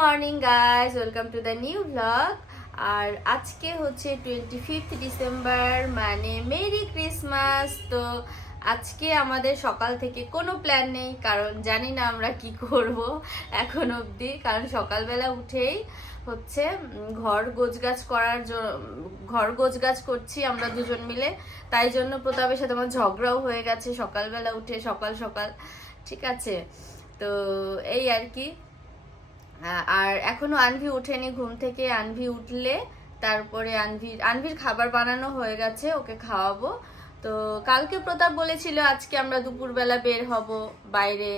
Morning guys, welcome to the new blog. আর আজকে হচ্ছে 25 ডিসেম্বর, মানে মেরি ক্রিসমাস। তো আজকে আমাদের সকাল থেকে কোনো প্ল্যান নেই, কারণ জানি না আমরা কি করব এখন অবধি। কারণ সকালবেলা উঠেই হচ্ছে ঘর গোছগাছ করছি আমরা দুজন মিলে। তাই জন্য প্রতাপের সাথে আমার ঝগড়াও হয়ে গেছে সকালবেলা উঠে, সকাল সকাল। ঠিক আছে, তো এই আর কি। আর এখনো আনভি ওঠেনি ঘুম থেকে। আনভি উঠলে তারপরে আনভির খাবার বানানো হয়ে গেছে, ওকে খাওয়াবো। তো কালকে প্রতাপ বলেছিল আজকে আমরা দুপুরবেলা বের হব বাইরে।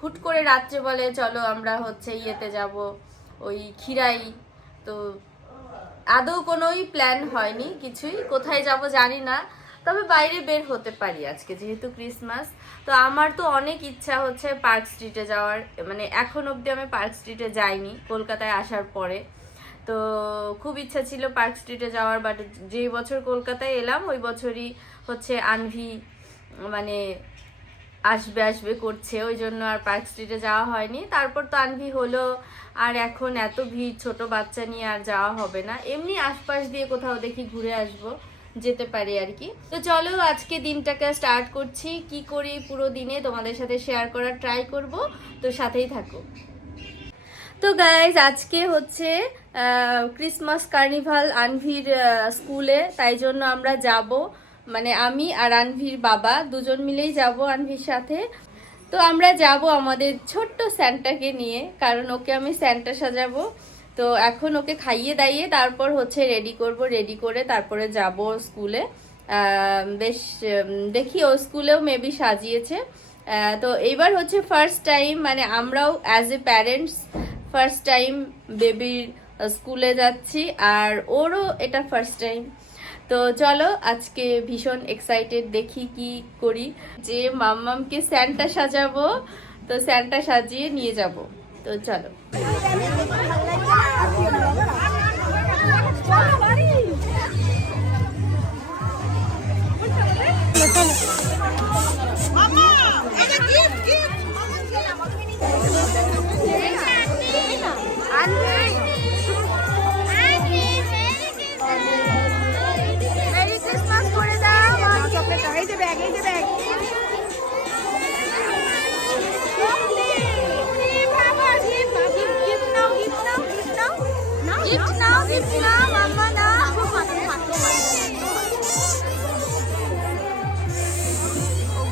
হুট করে রাত্রে বলে চলো আমরা হচ্ছে ইয়েতে যাব, ওই খিরাই। তো আদৌ কোনোই প্ল্যান হয়নি কিছুই, কোথায় যাব জানি না। তবে বাইরে বের হতে পারি আজকে যেহেতু ক্রিসমাস। তো আমার তো অনেক ইচ্ছা হচ্ছে পার্ক স্ট্রিটে যাওয়ার, মানে এখন অবধি আমি পার্ক স্ট্রিটে যাইনি কলকাতায় আসার পরে। তো খুব ইচ্ছা ছিল পার্ক স্ট্রিটে যাওয়ার, বাট যেই বছর কলকাতায় এলাম ওই বছরই হচ্ছে আনভি মানে আসবে করছে, ওই জন্য আর পার্ক স্ট্রিটে যাওয়া হয়নি। তারপর তো আনভি হলো, আর এখন এত ভিড়, ছোট বাচ্চা নিয়ে আর যাওয়া হবে না। এমনি আশপাশ দিয়ে কোথাও দেখি ঘুরে আসবো, যেতে পারি আর কি। তো চলো আজকে দিনটাকে স্টার্ট করছি, কি করি পুরো দিনে তোমাদের সাথে শেয়ার করার ট্রাই করব, তো সাথেই থাকো। তো গাইজ, আজকে হচ্ছে ক্রিসমাস কার্নিভাল আনভির স্কুলে, তাই জন্য আমরা যাব, মানে আমি আর আনভির বাবা দুজন মিলেই যাব আনভির সাথে। তো আমরা যাব আমাদের ছোট্ট স্যান্টাকে নিয়ে, কারণ ওকে আমি স্যান্টা সাজাবো। তো এখন ওকে খাইয়ে দাইয়ে তারপর হচ্ছে রেডি করে তারপরে যাব স্কুলে। বেশ দেখি ও স্কুলেও মেবি সাজিয়েছে। তো এইবার হচ্ছে ফার্স্ট টাইম, মানে আমরাও as a parents first time বেবির স্কুলে যাচ্ছি, আর ওরও এটা ফার্স্ট টাইম। তো চলো আজকে ভীষণ এক্সাইটেড, দেখি কি করি। যে মাম্মামকে স্যান্টা সাজাবো, তো স্যান্টা সাজিয়ে নিয়ে যাব। তো চলো।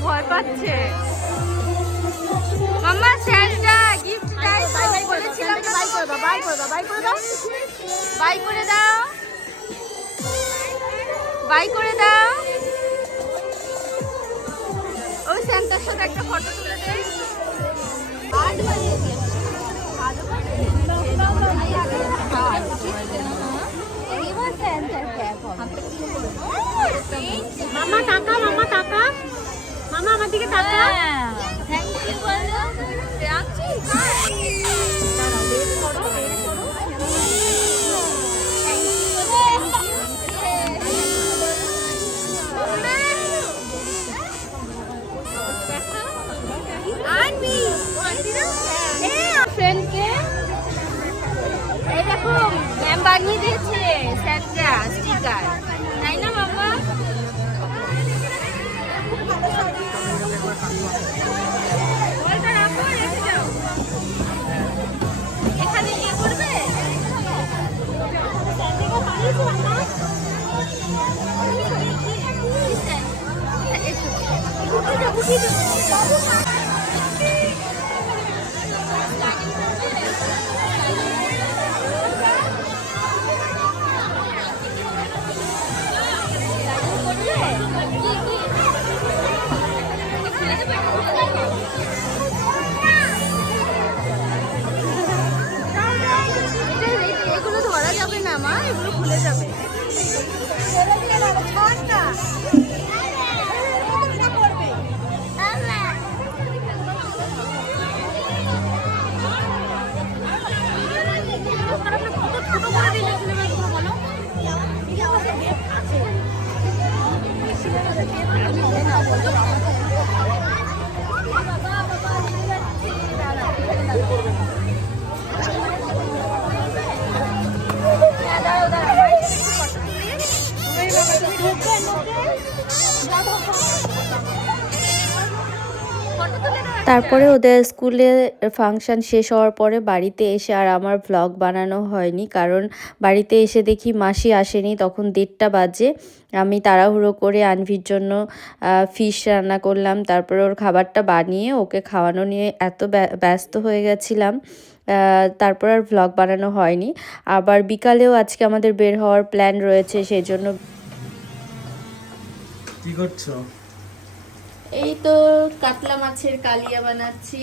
ভয় পাচ্ছে মাম্মা, স্যান্টা গিফট চাই। বলেছিলাম বাই করে দাও, বাই করে দাও, বাই করে দাও, বাই করে দাও, বাই করে দাও। ওই স্যান্টার সাথে একটা ফটো তুলে দে। মামা টাকা, মামা টাকা, মামা আমার দিকে টাকা। থ্যাংক ইউ বলো, রাখছি। ফ্রেন্ডকে এই দেখো ম্যাম বানিয়ে দিয়েছে স্যান্টা স্টিকার, তাই না মামা? বলটা রাখো, রেখে যাও। এখানে ইয়ে করবে। এগুলো ধরা যাবে না মা, এগুলো খুলে যাবে। তারপরে ওদের স্কুলে ফাংশন শেষ হওয়ার পরে বাড়িতে এসে আর আমার ভ্লগ বানানো হয়নি, কারণ বাড়িতে এসে দেখি মাসি আসেনি, তখন 1:30 বাজে। আমি তাড়াহুড়ো করে আনভির জন্য ফিশ রান্না করলাম, তারপরে ওর খাবারটা বানিয়ে ওকে খাওয়ানো নিয়ে এত ব্যস্ত হয়ে গেছিলাম, তারপর আর ভ্লগ বানানো হয়নি। আবার বিকালেও আজকে আমাদের বের হওয়ার প্ল্যান রয়েছে, সেই জন্য। কি করছো? এই তো কাতলা মাছের কালিয়া বানাচ্ছি।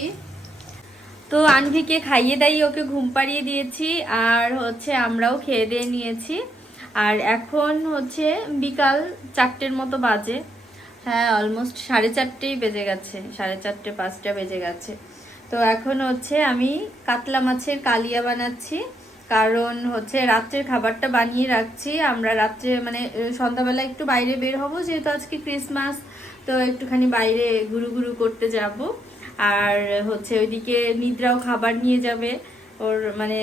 তো আনভিকে খাইয়ে দাইয়ে ওকে ঘুম পাড়িয়ে দিয়েছি, আর হচ্ছে আমরাও খেয়ে দিয়ে নিয়েছি। আর এখন হচ্ছে বিকাল 4টের মতো বাজে। হ্যাঁ, অলমোস্ট 4:30 বেজে গেছে, 4:30 5টা বেজে গেছে। তো এখন হচ্ছে আমি কাতলা মাছের কালিয়া বানাচ্ছি, কারণ হচ্ছে রাত্রের খাবারটা বানিয়ে রাখছি। আমরা রাত্রে মানে সন্ধ্যাবেলা একটু বাইরে বের হব, যেহেতু আজকে ক্রিসমাস, তো একটুখানি বাইরে ঘুরু ঘুরু করতে যাব। আর হচ্ছে ওইদিকে নিদ্রাও খাবার নিয়ে যাবে, ওর মানে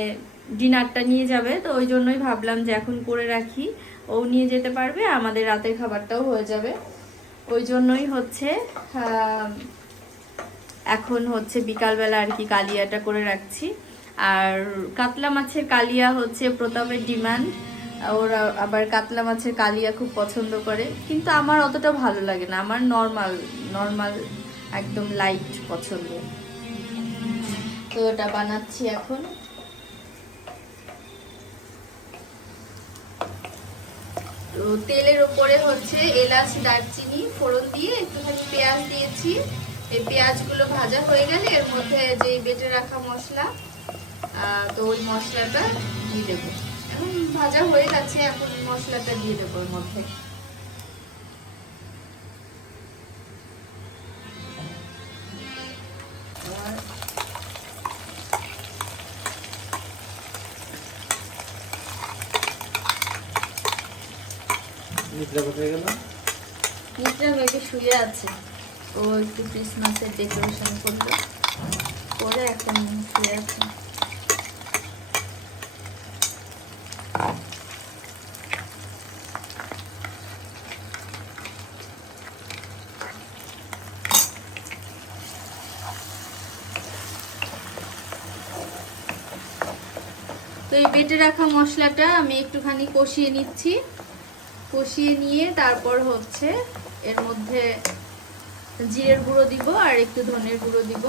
ডিনারটা নিয়ে যাবে, তো ওই জন্যই ভাবলাম যে এখন করে রাখি, ও নিয়ে যেতে পারবে, আমাদের রাতের খাবারটাও হয়ে যাবে। ওই জন্যই হচ্ছে এখন হচ্ছে বিকালবেলা আর কি কালিয়াটা করে রাখছি। আর কাতলা মাছের কালিয়া হচ্ছে প্রতাপের ডিমান্ড, ওরা আবার কাতলা মাছের কালিয়া খুব পছন্দ করে, কিন্তু আমার অতটা ভালো লাগে না, আমার নর্মাল নর্মাল একদম লাইট পছন্দ। তো ওটা বানাচ্ছি এখন। তো তেলের উপরে হচ্ছে এলাচ দারচিনি ফোড়ন দিয়ে একটুখানি পেঁয়াজ দিয়েছি। এই পেঁয়াজগুলো ভাজা হয়ে গেলে এর মধ্যে যে বেটে রাখা মশলা, তো ওই মশলাটা দিয়ে দেবো। এখন ভাজা হয়ে গেছে, এখন মশলাটা দিয়ে দেবো এর মধ্যে। নিদ্রা কোথায় গেল? নিদ্রা হয়ে শুয়ে আছে, ও একটু ক্রিসমাসের ডেকোরেশন করলো, করে এখন শুয়ে আছে। তো এই বেটে রাখা মশলাটা আমি একটুখানি কষিয়ে নিচ্ছি, কষিয়ে নিয়ে তারপর হচ্ছে এর মধ্যে জিরের গুঁড়ো দিব আর একটু ধনের গুঁড়ো দিব।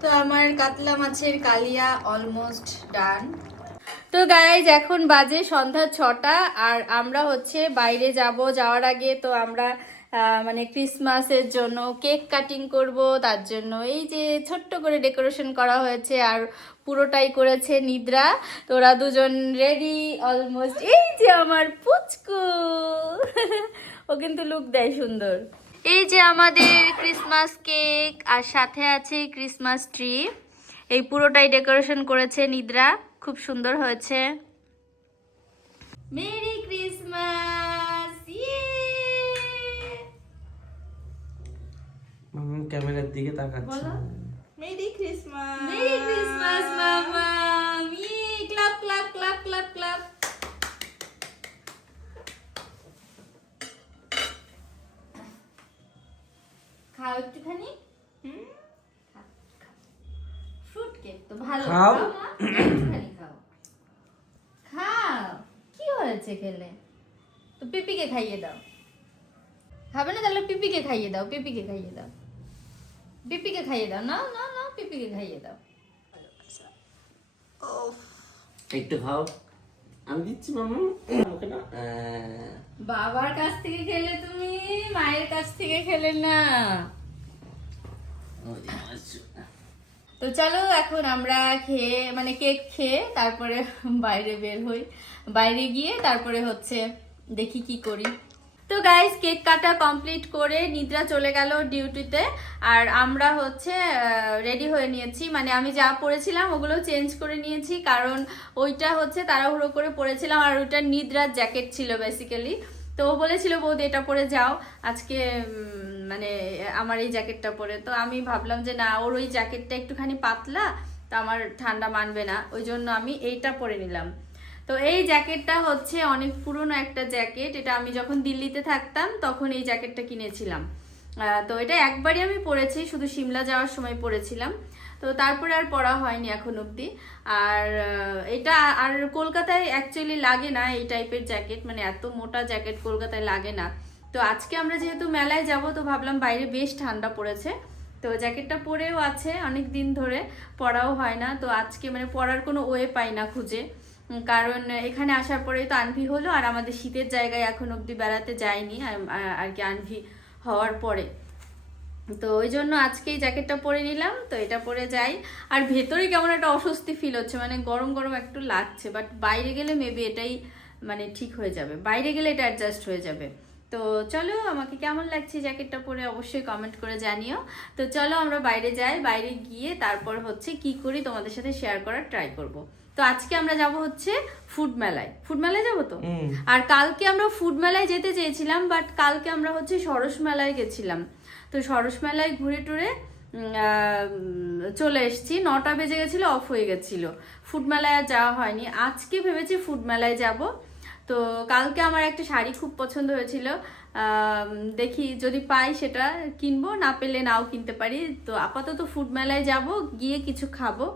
তো আমার কাতলা মাছের কালিয়া অলমোস্ট ডান। তো গাইজ এখন বাজে সন্ধ্যা 6টা, আর আমরা হচ্ছে বাইরে যাওয়ার আগে তো আমরা মানে ক্রিসমাসের জন্য কেক কাটিং করব, তার জন্য এই যে ছোট্ট করে ডেকোরেশন করা হয়েছে, আর পুরোটাই করেছে নিদ্রা। তো ওরা দুজন রেডি অলমোস্ট। এই যে আমার পুচকু ও কিন্তু লুক দেয় সুন্দর। এই যে আমাদের ক্রিসমাস কেক, আর সাথে আছে ক্রিসমাস ট্রি। এই পুরোটাই ডেকোরেশন করেছে নিদ্রা, খুব সুন্দর হয়েছে। Merry Christmas! মাম্মা ক্যামেরার দিকে তাকাচ্ছে। বলো মেরি ক্রিসমাস। মেরি ক্রিসমাস মামা! Clap clap clap clap clap. খাও একটুখানি। ফ্রুট কেক তো ভালো, খাও। মা, একটুখানি খাও। খাও, কি হয়েছে খেলে? তো পিপিকে খাইয়ে দাও। খাবে না তাহলে পিপিকে খাইয়ে দাও, পিপিকে খাইয়ে দাও, পিপিকে খাইয়ে দাও। না না না, পিপিকে খাইয়ে দাও। একটু খাও, আমি দিচ্ছি মাম্মা। আমাকে না বাবার কাছ থেকে খেলে তুমি, মায়ের কাছ থেকে খেলে না। তো চলো এখন আমরা খেয়ে মানে কেক খেয়ে তারপরে বাইরে বের হই, বাইরে গিয়ে তারপরে হচ্ছে দেখি কি করি। তো গাইস কেক কাটা কমপ্লিট করে নিদ্রা চলে গেল ডিউটিতে, আর আমরা হচ্ছে রেডি হয়ে নিয়েছি, মানে আমি যা পরেছিলাম ওগুলো চেঞ্জ করে নিয়েছি, কারণ ওইটা হচ্ছে তাড়াহুড়ো করে পরেছিলাম, আর ওইটা নিদ্রার জ্যাকেট ছিল বেসিক্যালি। তো ও বলেছিল বৌদি এটা পরে যাও আজকে, মানে আমার এই জ্যাকেটটা পরে। তো আমি ভাবলাম যে না, ওর ওই জ্যাকেটটা একটুখানি পাতলা, তো আমার ঠান্ডা মানবে না, ওই জন্য আমি এইটা পরে নিলাম। তো এই জ্যাকেটটা হচ্ছে অনেক পুরনো একটা জ্যাকেট, এটা আমি যখন দিল্লিতে থাকতাম তখন এই জ্যাকেটটা কিনেছিলাম। তো এটা একবারই আমি পরেছি, শুধু সিমলা যাওয়ার সময় পরেছিলাম, তো তারপরে আর পরা হয়নি এখন অবধি। আর এটা আর কলকাতায় অ্যাকচুয়ালি লাগে না এই টাইপের জ্যাকেট, মানে এত মোটা জ্যাকেট কলকাতায় লাগে না। তো আজকে আমরা যেহেতু মেলায় যাব, তো ভাবলাম বাইরে বেশ ঠান্ডা পড়েছে, তো জ্যাকেটটা পরেও আছে অনেক দিন ধরে, পরাও হয় না। তো আজকে মানে পরার কোনো ওয়ে পাই না খুঁজে, কারণ এখানে আসার পরেই তো আনভি হলো, আর আমাদের শীতের জায়গায় এখন অবধি বেড়াতে যাইনি আর কি আনভি হওয়ার পরে। তো ওই জন্য আজকে এই জ্যাকেটটা পরে নিলাম, তো এটা পরে যাই। আর ভেতরে কেমন একটা অস্বস্তি ফিল হচ্ছে, মানে গরম গরম একটু লাগছে, বাট বাইরে গেলে মেবি এটাই মানে ঠিক হয়ে যাবে, বাইরে গেলে এটা অ্যাডজাস্ট হয়ে যাবে। তো চলো, আমাকে কেমন লাগছে জ্যাকেটটা পরে অবশ্যই কমেন্ট করে জানিও। তো চলো আমরা বাইরে যাই, বাইরে গিয়ে তারপর হচ্ছে কি করি তোমাদের সাথে শেয়ার করার ট্রাই করব। তো আজকে আমরা যাব হচ্ছে ফুড মেলায়, ফুড মেলায় যাবো তো। আর কালকে আমরা ফুড মেলায় যেতে চেয়েছিলাম, বাট কালকে আমরা হচ্ছে সরস মেলায় গেছিলাম, তো সরস মেলায় ঘুরে টুরে চলে এসেছি, 9টা বেজে গেছিলো, অফ হয়ে গেছিলো, ফুড মেলায় আর যাওয়া হয়নি। আজকে ভেবেছি ফুড মেলায় যাব। তো কালকে আমার একটা শাড়ি খুব পছন্দ হয়েছিল, দেখি যদি পাই সেটা কিনবো, না পেলে নাও কিনতে পারি। তো আপাতত ফুড মেলায় যাব, গিয়ে কিছু খাবো,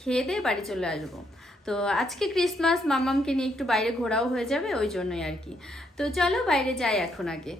খেয়ে দিয়ে বাড়ি চলে আসবো। তো আজকে ক্রিসমাস, মামামকে নিয়ে একটু বাইরে ঘোরাও হয়ে যাবে, ওই জন্যই আর কি। তো চলো বাইরে যাই এখন আগে।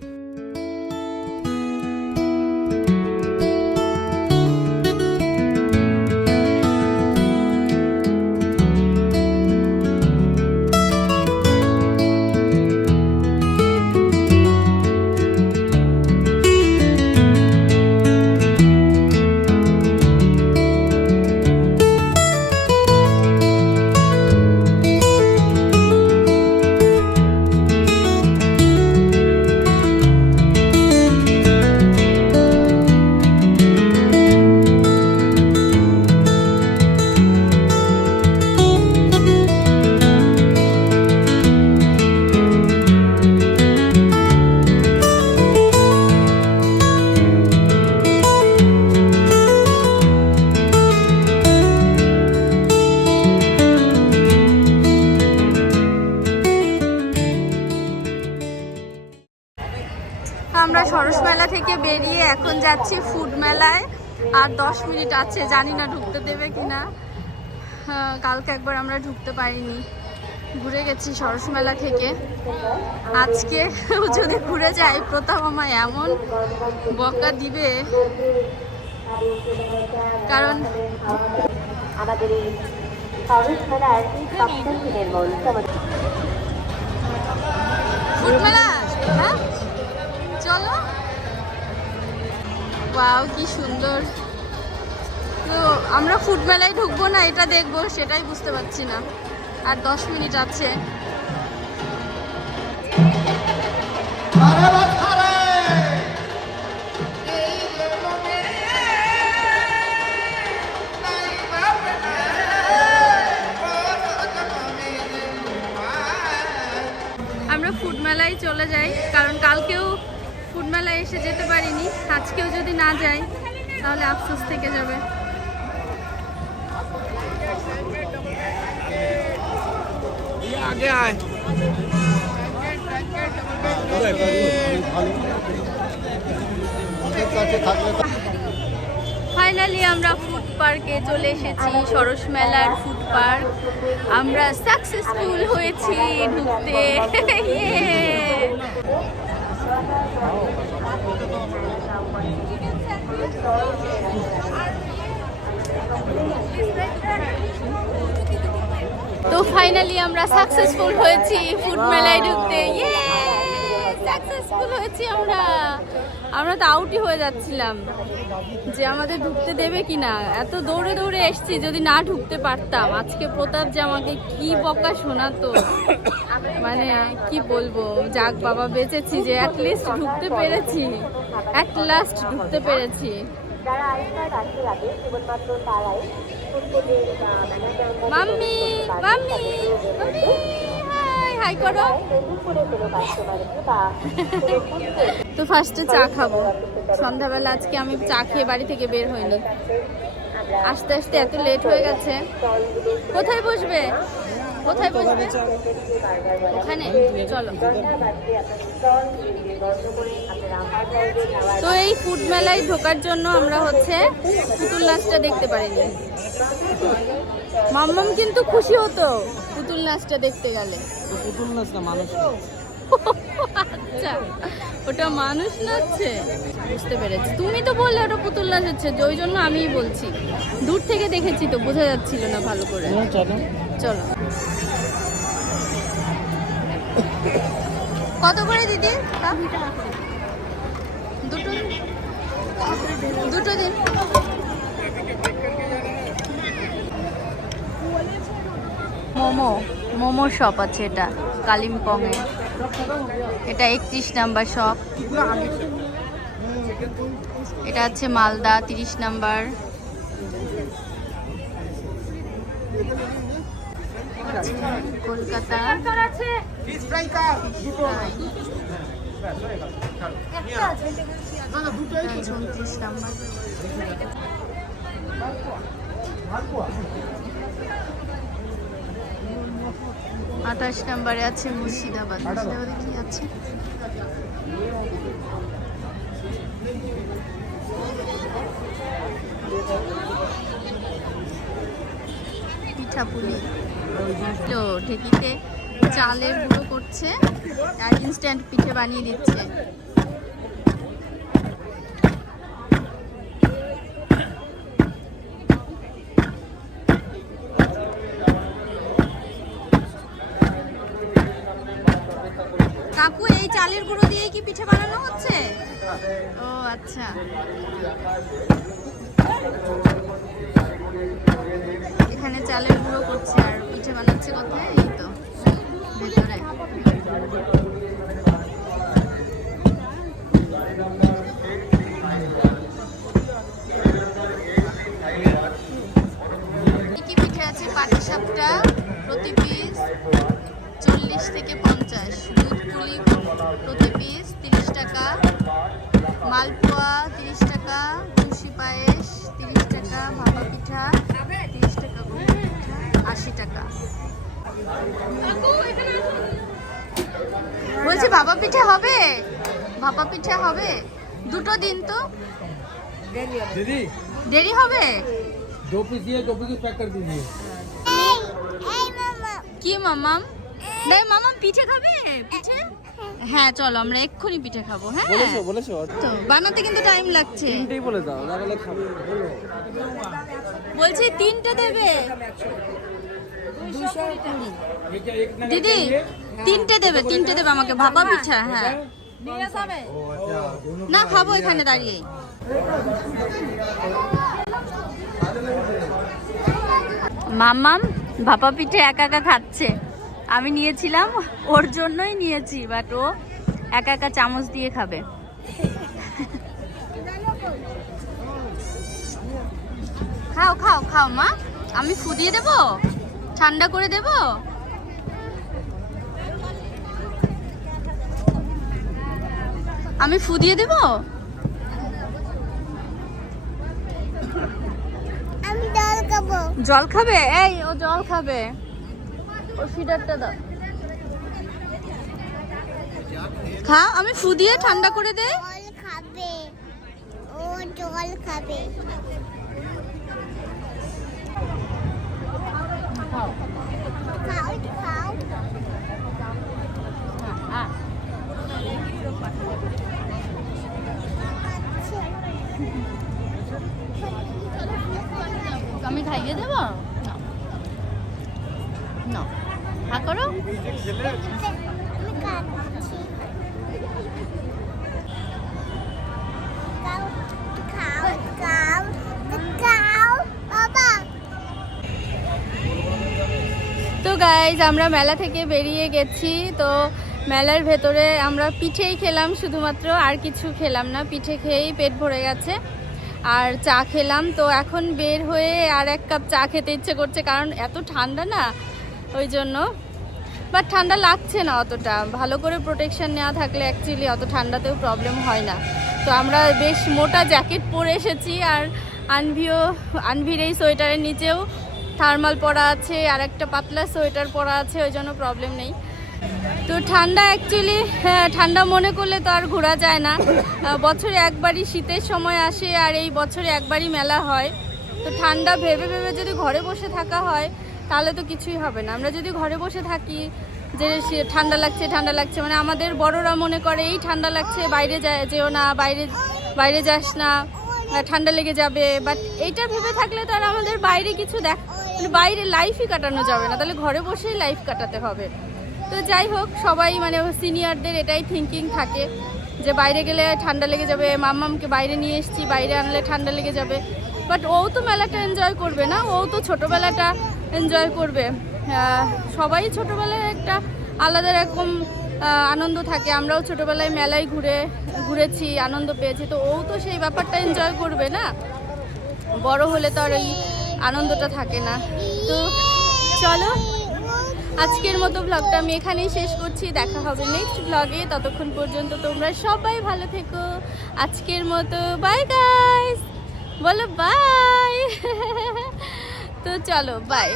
আমরা সরস মেলা থেকে বেরিয়ে এখন যাচ্ছি ফুড মেলায়, আর 10 মিনিট আছে, জানি না ঢুকতে দেবে কিনা। কালকে একবার আমরা ঢুকতে পারিনি, ঘুরে গেছি সরস মেলা থেকে। আজকে যদি ঘুরে যাই, প্রতাপ আমায় এমন বকা দিবে, কারণ আমাদের এই সরস মেলার সপ্তম দিনের মঞ্চ ফুড মেলা, হ্যাঁ চলো। ওয়াও কি সুন্দর। তো আমরা ফুড মেলায় ঢুকবো না এটা দেখবো, সেটাই বুঝতে পারছি না। আর 10 মিনিট আছে। আমরা ফুড মেলায় চলে যাই, কারণ কালকেও ফুড মেলায় এসে যেতে পারিনি, আজকেও যদি না যাই তাহলে আফসোস থেকে যাবে। আগে আয়। ফাইনালি আমরা ফুড পার্কে চলে এসেছি, সরস মেলার ফুড পার্ক। আমরা সাকসেসফুল হয়েছি ঢুকতে। তো ফাইনালি আমরা সাকসেসফুল হয়েছি ফুড মেলায় ঢুকতে। সাকসেসফুল হয়েছি আমরা। আমরা তো আউটই হয়ে যাচ্ছিলাম যে আমাদের ঢুকতে দেবে কিনা, এত দৌড়ে দৌড়ে এসছি, যদি না ঢুকতে পারতাম। আজকে প্রতাপ যে আমাকে কি বকা শোনাতো, মানে কি বলবো। যাক বাবা, বেঁচেছি যে অ্যাটলিস্ট ঢুকতে পেরেছি, অ্যাট লাস্ট ঢুকতে পেরেছি। মাম্মি মাম্মি মাম্মি হাই করো। তো ফার্স্টে চা খাবো, সন্ধ্যাবেলা আজকে আমি চা খেয়ে বাড়ি থেকে বের হইনি। আস্তে আস্তে এত লেট হয়ে গেছে। কোথায় বসবে? কোথায় বসবে? ওখানে চলো। তো এই ফুড মেলায় ঢোকার জন্য আমরা হচ্ছে পুতুল নাচটা দেখতে পারিনি। মাম্মাম কিন্তু খুশি হতো পুতুল নাচটা দেখতে গেলে। পুতুল নাচ না, মানুষ। আচ্ছা, ওটা মানুষ নাচছে, বুঝতে পেরেছি। তুমি তো বললে ওটা পুতুল নাচ হচ্ছে, ওই জন্য আমিই বলছি। দূর থেকে দেখেছি তো, বোঝা যাচ্ছিল না ভালো করে। চলো। কত করে দিদি? দুটো দিন। মোমো শপ আছে, এটা কালিম্পং এ। এটা 31 নাম্বার শপ। এটা আছে মালদা 30 নাম্বার। কলকাতা 29 নাম্বার। 28 নাম্বারে আছে মুর্শিদাবাদ। মুর্শিদাবাদে কি আছে? পিঠাপুলি। তো ঢেকিতে চালের গুঁড়ো করছে আর ইনস্ট্যান্ট পিঠে বানিয়ে দিচ্ছে। কাকু, এই চালের গুঁড়ো দিয়ে কি পিঠে বানানো হচ্ছে? ও আচ্ছা। এখানে চালের গুঁড়ো করছে আর পিঠে বানাচ্ছে কোথায়? এই তো ভেতরে। কি পিঠে আছে? পাটিসাপটা প্রতি পিস 40 থেকে 50, দুধ পুলি প্রতি পিস 30 টাকা, মালপোয়া 30 টাকা, খুশি পায়েস 30 টাকা, ভাপা পিঠা 30 টাকা, 80 টাকা। বলছি ভাপা পিঠে হবে? ভাপা পিঠে হবে? দুটো দিন তো। दीदी দেরি হবে? 2 पीस दिए, 2 पीस पैक कर दीजिए। কি মামাম? দেখ মামাম পিঠে খাবে? পিঠে? হ্যাঁ চলো, আমরা এক্ষুনি পিঠে খাবো। হ্যাঁ বলেছো তো বানাতে কিন্তু টাইম লাগছে। তিনটেই বলে দাও, লাগালে খাবে। বলছি 3টে দেবে দিদি, 3টে দেবে, 3টে দেবে আমাকে ভাপা পিঠা। হ্যাঁ না, খাবো এখানে দাঁড়িয়ে। মামাম ভাপা পিঠে একা একা খাচ্ছে। আমি নিয়েছিলাম, ওর জন্যই নিয়েছি, বাট ও একা একা চামচ দিয়ে খাবে। খাও খাও খাও মা, আমি ফু দিয়ে দেবো, ঠান্ডা করে দেবো। আমি ফু দিয়ে দেবো। আমি জল খাবো। জল খাবে? এই ও জল খাবে, ও ফিডারটা দাও। খা, আমি ফু দিয়ে ঠান্ডা করে দে। জল খাবে, ও জল খাবে। খাও খাও খাও। আমি খাইয়ে দেবো না, হা করো। আমি খাচ্ছি। খাও খাও খাও খাও বাবা। তো গাইজ, আমরা মেলা থেকে বেরিয়ে গেছি। তো মেলার ভেতরে আমরা পিঠেই খেলাম শুধুমাত্র, আর কিছু খেলাম না। পিঠে খেয়েই পেট ভরে গেছে, আর চা খেলাম। তো এখন বের হয়ে আর 1 কাপ চা খেতে ইচ্ছে করছে, কারণ এত ঠান্ডা না, ওই জন্য। বাট ঠান্ডা লাগছে না অতটা, ভালো করে প্রোটেকশন নেওয়া থাকলে অ্যাকচুয়ালি অত ঠান্ডাতেও প্রবলেম হয় না। তো আমরা বেশ মোটা জ্যাকেট পরে এসেছি, আর আনভির এই সোয়েটারের নিচেও থার্মাল পরা আছে, আর একটা পাতলা সোয়েটার পরা আছে, ওই জন্য প্রবলেম নেই। তো ঠান্ডা অ্যাকচুয়ালি ঠান্ডা মনে করলে তো আর ঘোরা যায় না। বছরে একবারই শীতের সময় আসে, আর এই বছরে একবারই মেলা হয়। তো ঠান্ডা ভেবে ভেবে যদি ঘরে বসে থাকা হয় তাহলে তো কিছুই হবে না। আমরা যদি ঘরে বসে থাকি যে ঠান্ডা লাগছে, মানে আমাদের বড়রা মনে করে এই ঠান্ডা লাগছে বাইরে যেও না, বাইরে যাস না, ঠান্ডা লেগে যাবে। বাট এইটা ভেবে থাকলে তো আর আমাদের বাইরে কিছু মানে বাইরে লাইফই কাটানো যাবে না, তাহলে ঘরে বসেই লাইফ কাটাতে হবে। তো যাই হোক, সবাই মানে সিনিয়রদের এটাই থিঙ্কিং থাকে যে বাইরে গেলে ঠান্ডা লেগে যাবে, মাম্মামকে বাইরে নিয়ে এসেছি, বাইরে আনলে ঠান্ডা লেগে যাবে। বাট ও তো মেলাটা এনজয় করবে না, ও তো ছোটোবেলাটা এনজয় করবে। সবাই ছোটোবেলায় একটা আলাদা রকম আনন্দ থাকে। আমরাও ছোটোবেলায় মেলায় ঘুরেছি, আনন্দ পেয়েছি, তো ও তো সেই ব্যাপারটা এনজয় করবে না। বড় হলে তো আর ওই আনন্দটা থাকে না। তো চলো, আজকের মতো ব্লগটা আমি এখানেই শেষ করছি। দেখা হবে নেক্সট ব্লগে। ততক্ষণ পর্যন্ত তোমরা সবাই ভালো থেকো। আজকের মতো বাই গাইস, বলো বাই। তো চলো বাই।